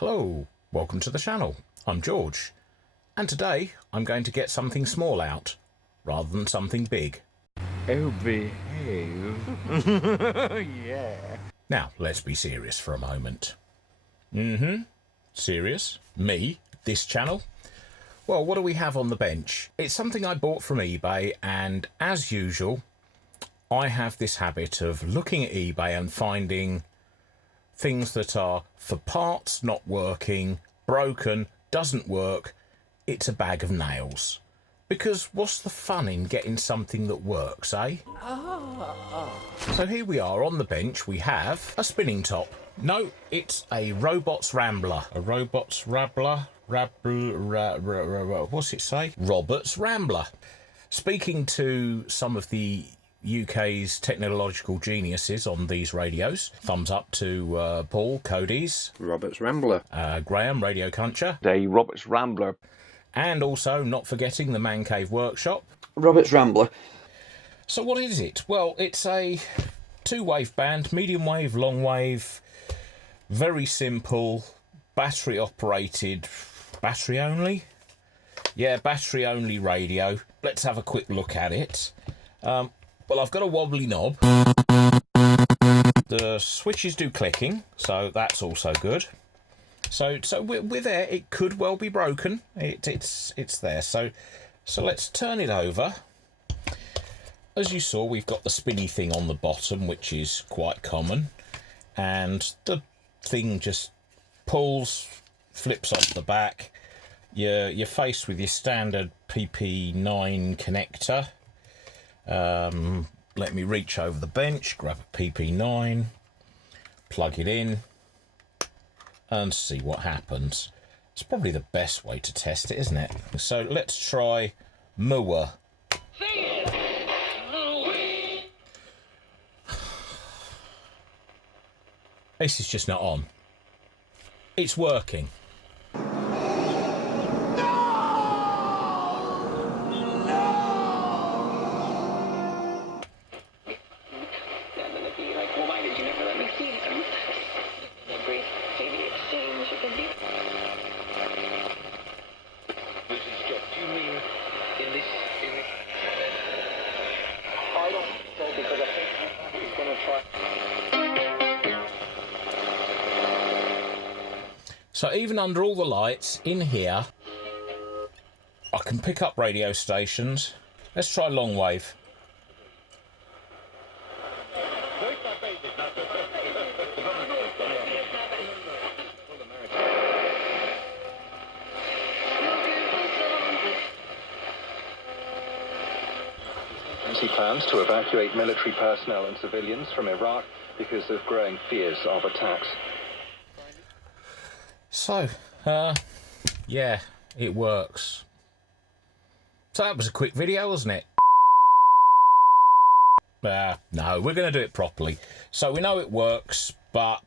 Hello, welcome to the channel. I'm George, and today I'm going to get something small out, rather than something big. Oh, behave. Yeah. Now, let's be serious for a moment. Serious? Me? This channel? Well, what do we have on the bench? It's something I bought from eBay, and as usual, I have this habit of looking at eBay and finding things that are for parts not working, broken, doesn't work. It's a bag of nails. Because what's the fun in getting something that works, eh? So here we are on the bench. We have a spinning top. No, it's a Roberts Rambler. A Roberts Rambler? What's it say? Roberts Rambler. Speaking to some of the UK's technological geniuses on these radios. Thumbs up to Paul, Cody's, Roberts Rambler. Graham, Radio Cruncher, A Roberts Rambler. and also not forgetting the Man Cave Workshop. Roberts Rambler. So what is it? Well, it's a two-wave band, medium wave, long wave, very simple, battery operated, battery only? Yeah, battery only radio. Let's have a quick look at it. Well, I've got a wobbly knob. The switches do clicking, so that's also good. So we're there. It could well be broken. It's there. So let's turn it over. As you saw, we've got the spinny thing on the bottom, which is quite common, and the thing just pulls, flips off the back. You're faced with your standard PP9 connector. Let me reach over the bench, grab a PP9, plug it in, and see what happens. It's probably the best way to test it, isn't it? So let's try mower. This is just not on. It's working. So even under all the lights in here, I can pick up radio stations. Let's try long wave. Plans to evacuate military personnel and civilians from Iraq because of growing fears of attacks. So, yeah, it works. So that was a quick video, wasn't it? No, we're going to do it properly. So we know it works, but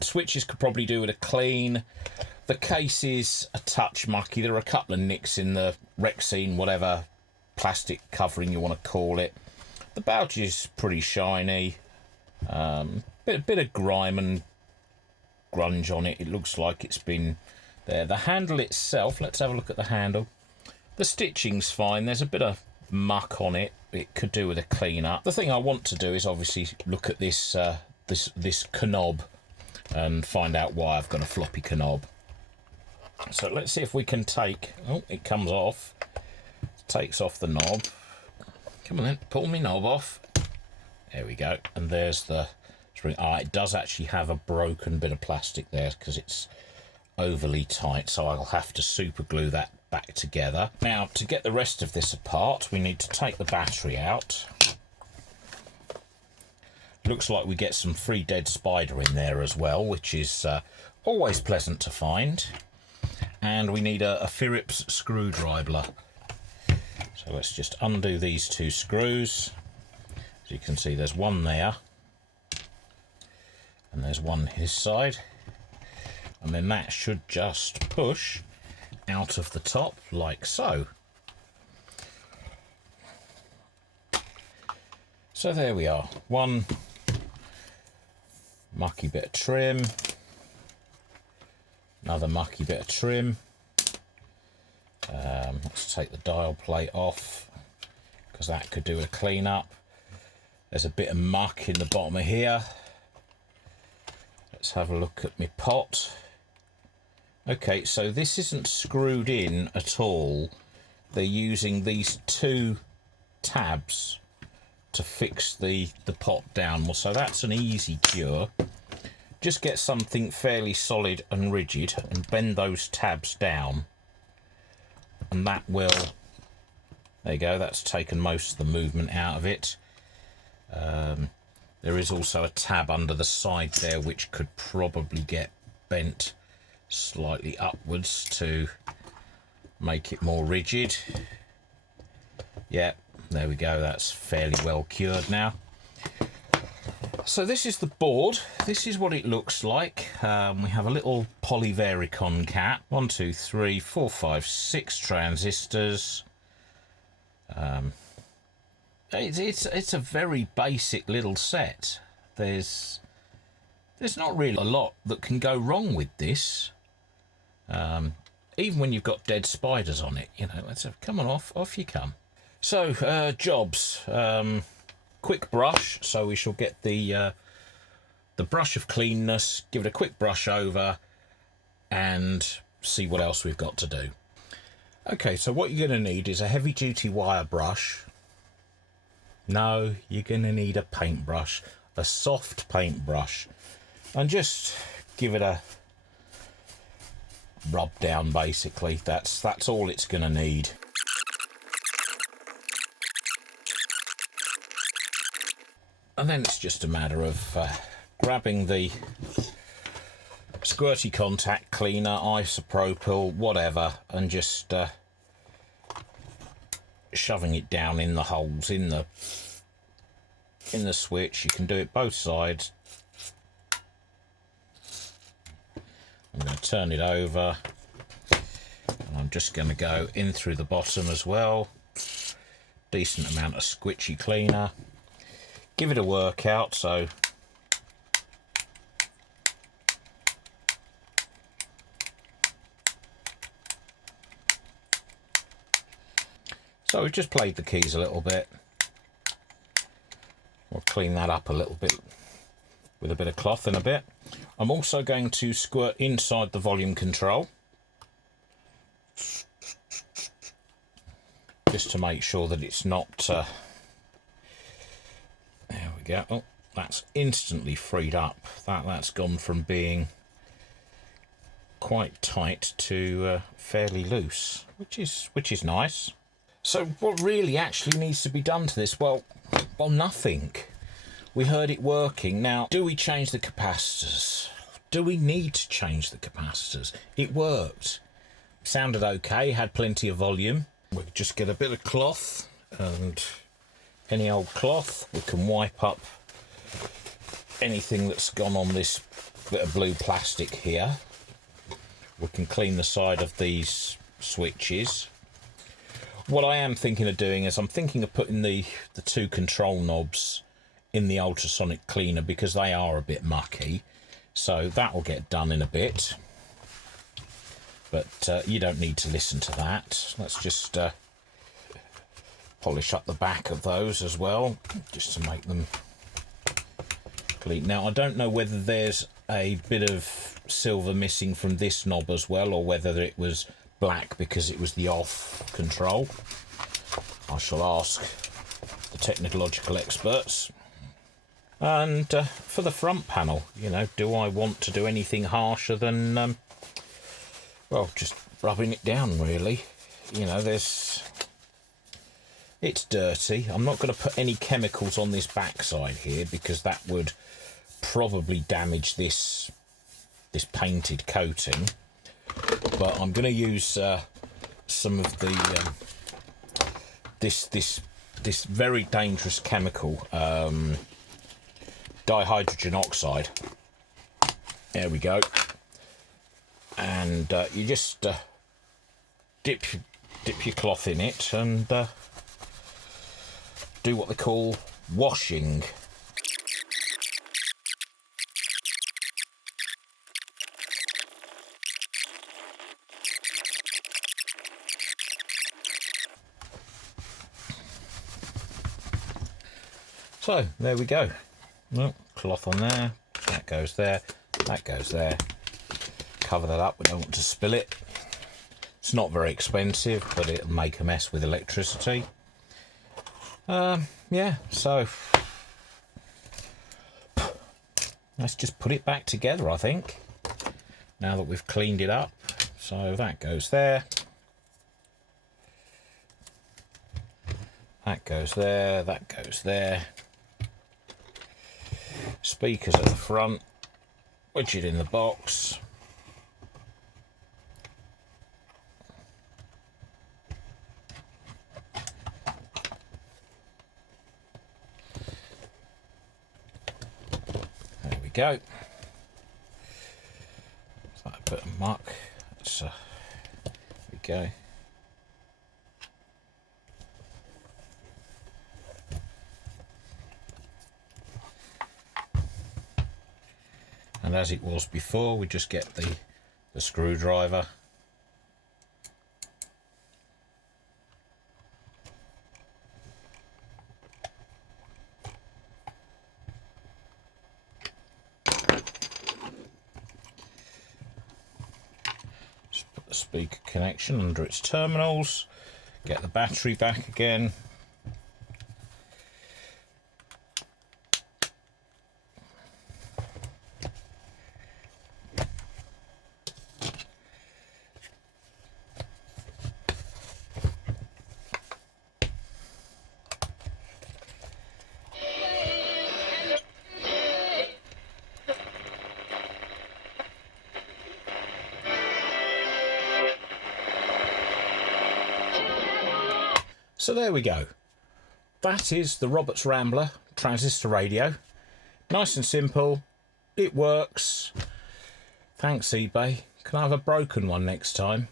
switches could probably do with a clean. The case is a touch mucky. There are a couple of nicks in the Rexine, whatever plastic covering you want to call it. The pouch is pretty shiny. Bit of grime and grunge on it. It looks like it's been there. The handle itself, let's have a look at the handle. The stitching's fine. There's a bit of muck on it. It could do with a clean up. The thing I want to do is obviously look at this this knob and find out why I've got a floppy knob. So let's see if we can take, oh, it comes off. Takes off the knob. Come on then, pull me knob off. There we go. And there's the spring. It does actually have a broken bit of plastic there because it's overly tight, so I'll have to super glue that back together. Now, to get the rest of this apart, we need to take the battery out. Looks like we get some free dead spider in there as well, which is always pleasant to find. And we need a Phillips screwdriver. So let's just undo these two screws. As you can see, there's one there, and there's one his side, and then that should just push out of the top like so. So there we are, one mucky bit of trim, Another mucky bit of trim. Let's take the dial plate off, because that could do a clean up. There's a bit of muck in the bottom of here. Let's have a look at my pot. Okay, so this isn't screwed in at all. They're using these two tabs to fix the pot down. Well, so that's an easy cure. Just get something fairly solid and rigid and bend those tabs down, and that will, there you go, that's taken most of the movement out of it. There is also a tab under the side there which could probably get bent slightly upwards to make it more rigid. Yeah, there we go, that's fairly well cured now. So this is the board. This is what it looks like. We have a little polyvaricon cap. 1, 2, 3, 4, 5, 6 transistors. It's a very basic little set. There's not really a lot that can go wrong with this. Even when you've got dead spiders on it, you know. Let's have, come on, off you come. So jobs. Quick brush, so we shall get the brush of cleanness, give it a quick brush over, and see what else we've got to do. Okay, so what you're going to need is a heavy duty wire brush. No, you're going to need a paintbrush, a soft paintbrush, and just give it a rub down. Basically, that's all it's going to need. And then it's just a matter of grabbing the squirty contact cleaner, isopropyl, whatever, and just shoving it down in the holes in the switch. You can do it both sides. I'm going to turn it over, and I'm just going to go in through the bottom as well. Decent amount of squitchy cleaner. Give it a workout, so we've just played the keys a little bit. We'll clean that up a little bit with a bit of cloth in a bit. I'm also going to squirt inside the volume control, just to make sure that it's not there we go. Oh, that's instantly freed up. That's gone from being quite tight to fairly loose, which is nice. So what really actually needs to be done to this? Well, nothing. We heard it working. Now, do we change the capacitors? Do we need to change the capacitors? It worked. Sounded okay, had plenty of volume. We'll just get a bit of cloth, and any old cloth, we can wipe up anything that's gone on this bit of blue plastic here. We can clean the side of these switches. What I am thinking of doing is I'm thinking of putting the two control knobs in the ultrasonic cleaner, because they are a bit mucky. So that will get done in a bit. But you don't need to listen to that. Let's just polish up the back of those as well, just to make them clean. Now, I don't know whether there's a bit of silver missing from this knob as well, or whether it was black because it was the off control. I shall ask the technological experts. And for the front panel, you know, do I want to do anything harsher than well, just rubbing it down, really? You know, it's dirty. I'm not going to put any chemicals on this backside here, because that would probably damage this painted coating. But I'm going to use some of the this very dangerous chemical, dihydrogen oxide. There we go. And you just dip your cloth in it and do what they call washing. So there we go. Well, cloth on there, that goes there, that goes there. Cover that up, we don't want to spill it. It's not very expensive, but it'll make a mess with electricity. Yeah, so let's just put it back together, I think, now that we've cleaned it up. So that goes there. That goes there, that goes there. Speakers at the front, widget in the box. There we go. Is that a bit of muck? There we go. And as it was before, we just get the screwdriver. Just put the speaker connection under its terminals. Get the battery back again. So there we go. That is the Roberts Rambler transistor radio. Nice and simple. It works. Thanks eBay. Can I have a broken one next time?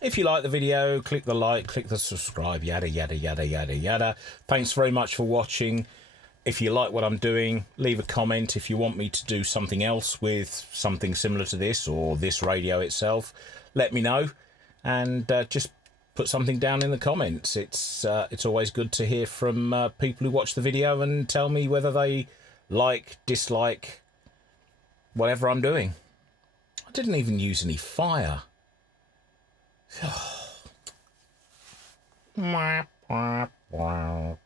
If you like the video, click the like, click the subscribe, yada, yada, yada, yada, yada. Thanks very much for watching. If you like what I'm doing, leave a comment. If you want me to do something else with something similar to this or this radio itself, let me know. And just put something down in the comments. It's always good to hear from people who watch the video and tell me whether they like, dislike, whatever I'm doing. I didn't even use any fire. Wow.